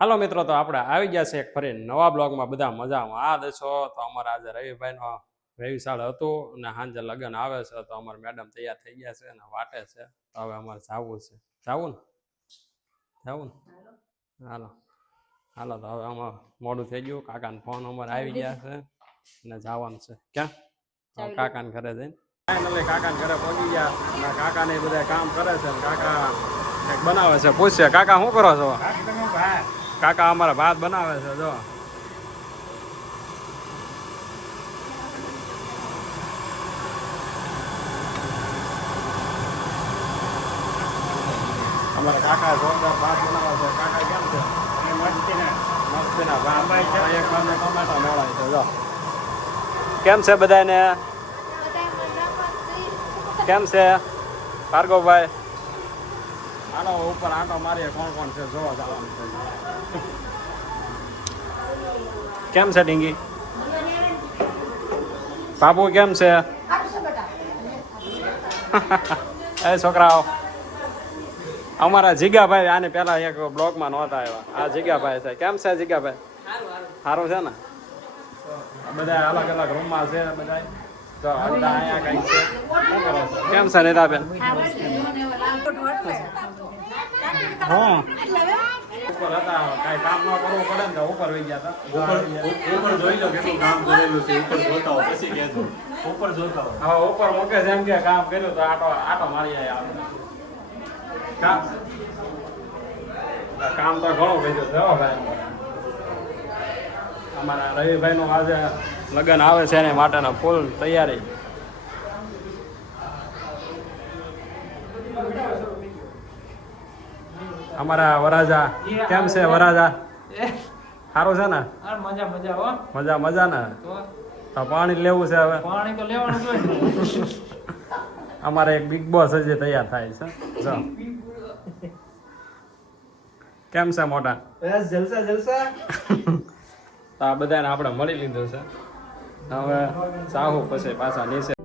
હાલો મિત્રો તો આપણે આવી ગયા છે એક ફરી નવા બ્લોગમાં. બધા મજામાં. આ દેશો તો અમારા આજે રવિભાઈનો રવિશાળ હતું અને સાંજે લગ્ન આવે છે તો અમારા મેડમ તૈયાર થઈ ગયા છે અને વાટે છે. તો હવે અમારે જવું છે. જવું ને? જવું ને? હાલો. હાલો તો હવે આમાં મોડું થઈ ગયું. કાકાને ફોન અમારે આવી ગયા છે અને જવાનું છે. ક્યાં? કાકાને ઘરે જઈને. ફાઇનલી કાકાને ઘરે પહોંચી ગયા કાકાને બધા કામ કરે છે કાકા કંઈક બનાવે છે. પૂછશે કાકા શું કરો છો? કાકા અમારા ભાત બનાવે છે જો. અમારા કાકા જોરદાર ભાત બનાવે છે. કાકા કેમ છે? મસ્તીના ભાત. એક બાજુ ટમાટા મોળાય છે જો. કેમ છે બધાને કેમ છે? ભાર્ગવભાઈ? હાલો ઉપર આંટો મારીએ કોણ કોણ છે જોવા જવાનું છે. કેમ છે ડીંગી? બાબુ કેમ છે? એ છોકરાઓ અમારા જીગાભાઈ આને પેલા એક બ્લોગમાં નહોતા આવ્યા. આ જીગાભાઈ છે. કેમ છે જીગાભાઈ? સારું છે ને? બધા અલગ અલગ રૂમમાં છે બધા કેમ છે નીતાબેન? હા. ઉપર હતા કાંઈ કામ ન કરવું પડે ને તો ઉપર વહી ગયા હતા. ઉપર જોઈ લો કેટલું કામ કરેલું છે ઉપર જોતા હો પછી કહેજો. ઉપર જોતા હો હવે ઉપર મૂકે છે એમ કે કામ કર્યું તો આટો આટો મારી જાય કામ? કામ તો ઘણું કર્યું છે અમારા રવિભાઈ નું આજે લગ્ન આવે છે એને માટેના ફૂલ તૈયારી. અમારા વરાજા કેમ છે વરાજા? સારું છે ને? મજા મજા હો. મજા મજા ને તો? તો પાણી લેવું છે હવે. પાણી તો લેવાનું અમારે એક બિગ બોસ હજી તૈયાર થાય છે. જો. કેમ છે મોટા? જલસા જલસા. તો આ બધાને આપણે મળી લીધું છે. હવે સાહુ પછી પાછા નીચે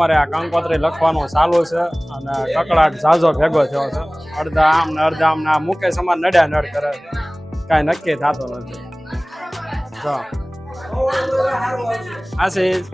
અમારે આ કંકોત્રી લખવાનું ચાલુ છે અને કકડાટ ઝાઝો ભેગો થયો છે. અડધા આમ ને અડધા આમ ને આ મુકેશ અમાર નડ્યા નડ કરે કાંઈ નક્કી થતો નથી. જો. આશીષ.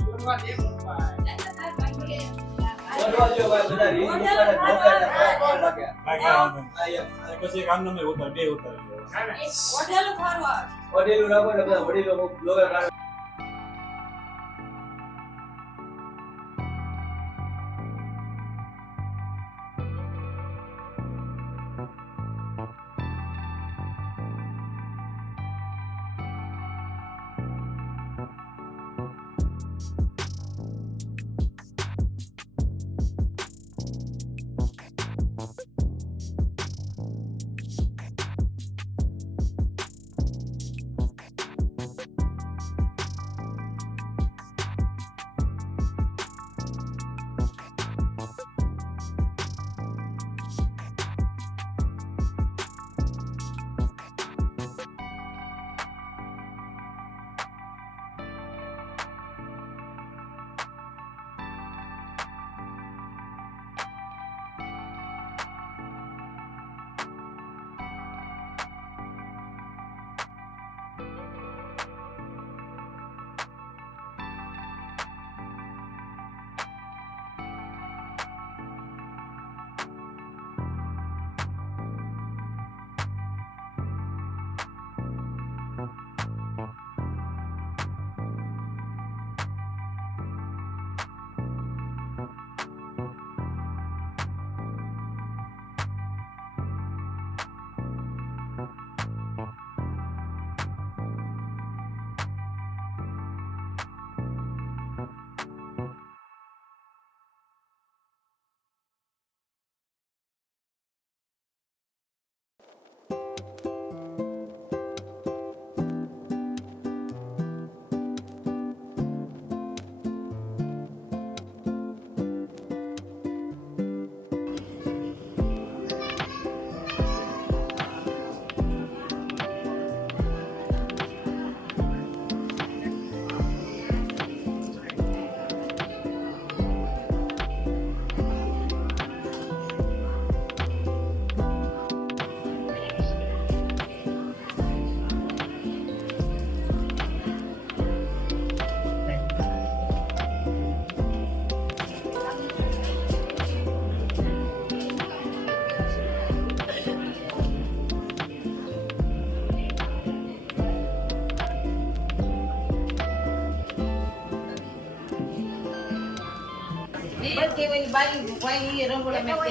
કેવાની બાઈ ભાઈ રંગોળા મેં કે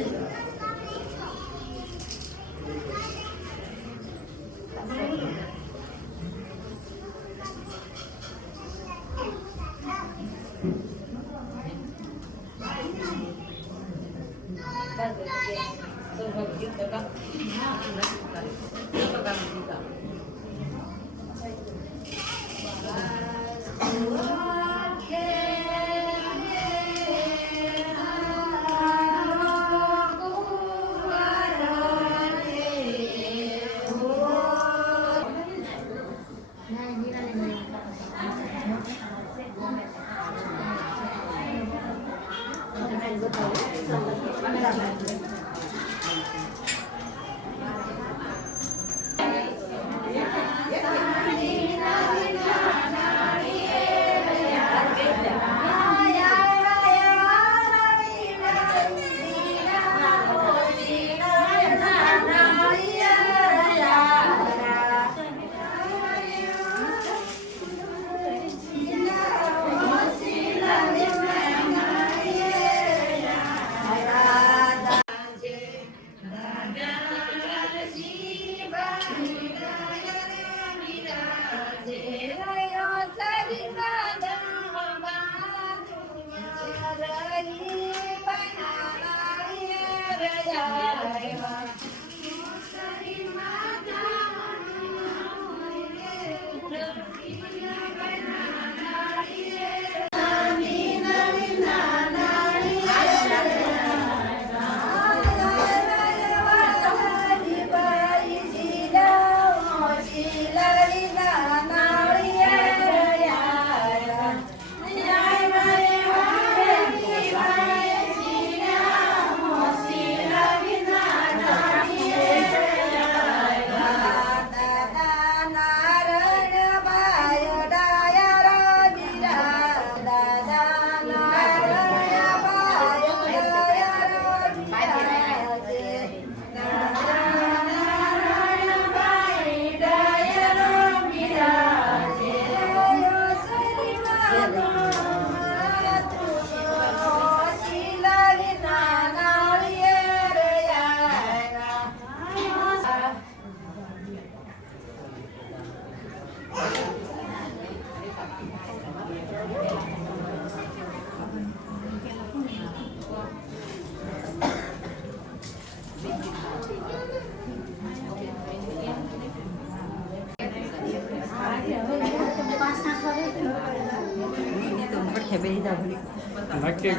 ગયા 안녕하 세.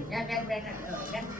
હોય બધાય. નક્કી કરી લેવા ક્યાં જાય. Thank you. વે માનો રવિ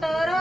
toro.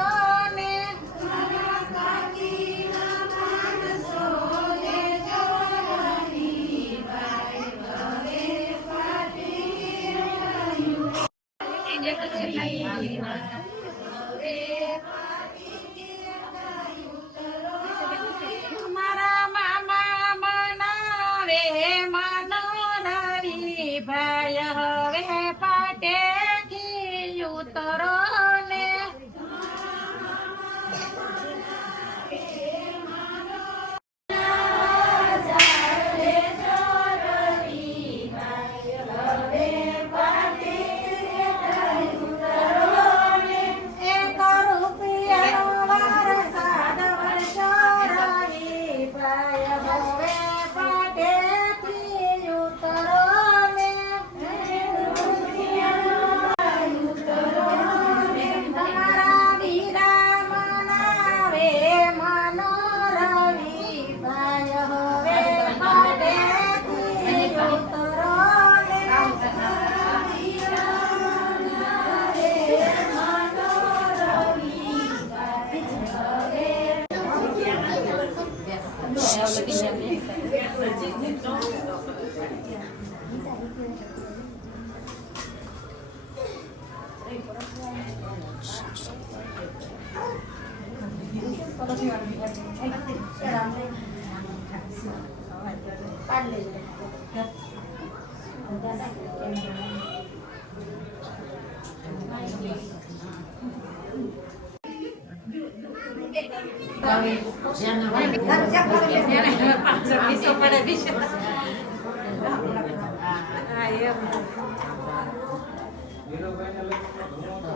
Aí eu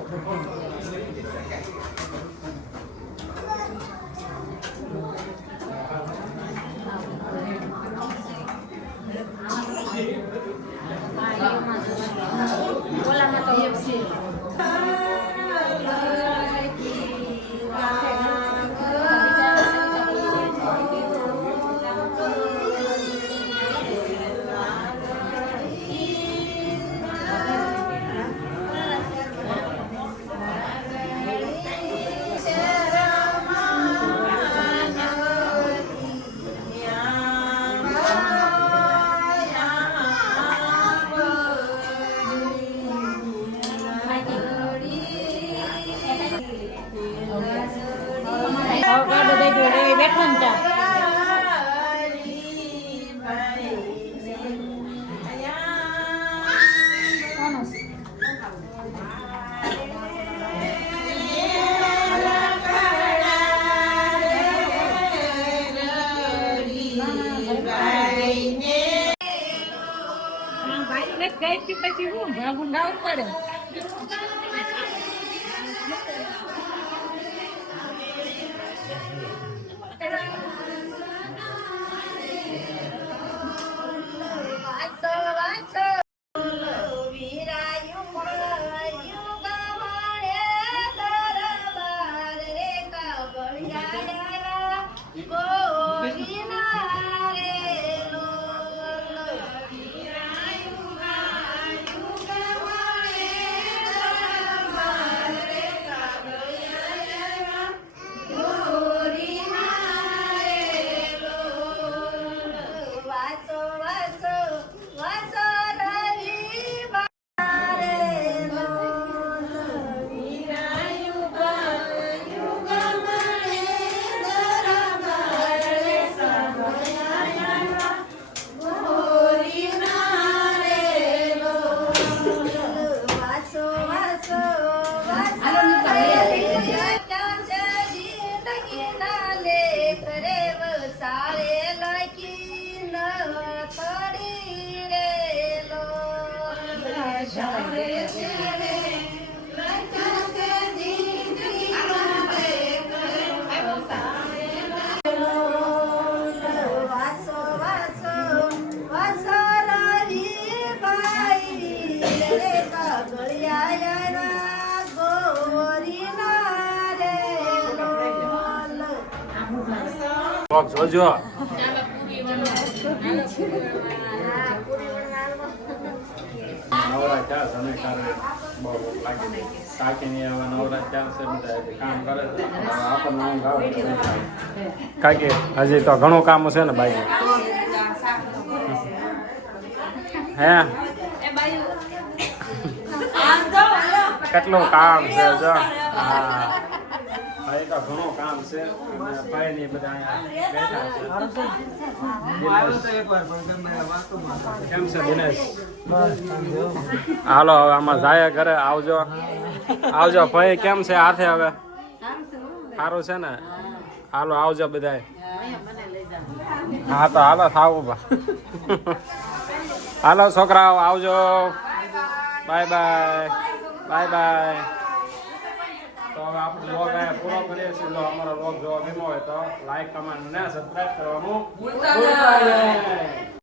બેઠો ભાગું ગાવું કોક જોજો નવરા છે અને કારણે બહુ લાગી. કાકીની હવે નવરા થયા છે બધા કામ કરે આપણને ઊંઘ આવે નહીં. કાકી હજી તો ઘણું કામ છે ને ભાઈ હે કેટલું કામ છે જો હા ભાઈ તો ઘણું કામ છે અને ભાઈ ની બધા અહીંયા બેઠા છે. કેમ છે દિનેશ? હાલો હવે આમાં જાય ઘરે આવજો. આવજો. ભાઈ કેમ છે હાથે હવે? સારું છે ને? હાલો આવજો બધા હા તો હાલો થાવું બા હાલો છોકરાઓ આવજો. Bye bye. Bye bye. હવે આપણે લોગ અહીંયા પૂરો કરીએ છીએ. જો અમારો લોગ જોવા ગમ્યો હોય તો લાઈક કમેન્ટ ને સબસ્ક્રાઇબ કરવાનું ભૂલતા નહીં.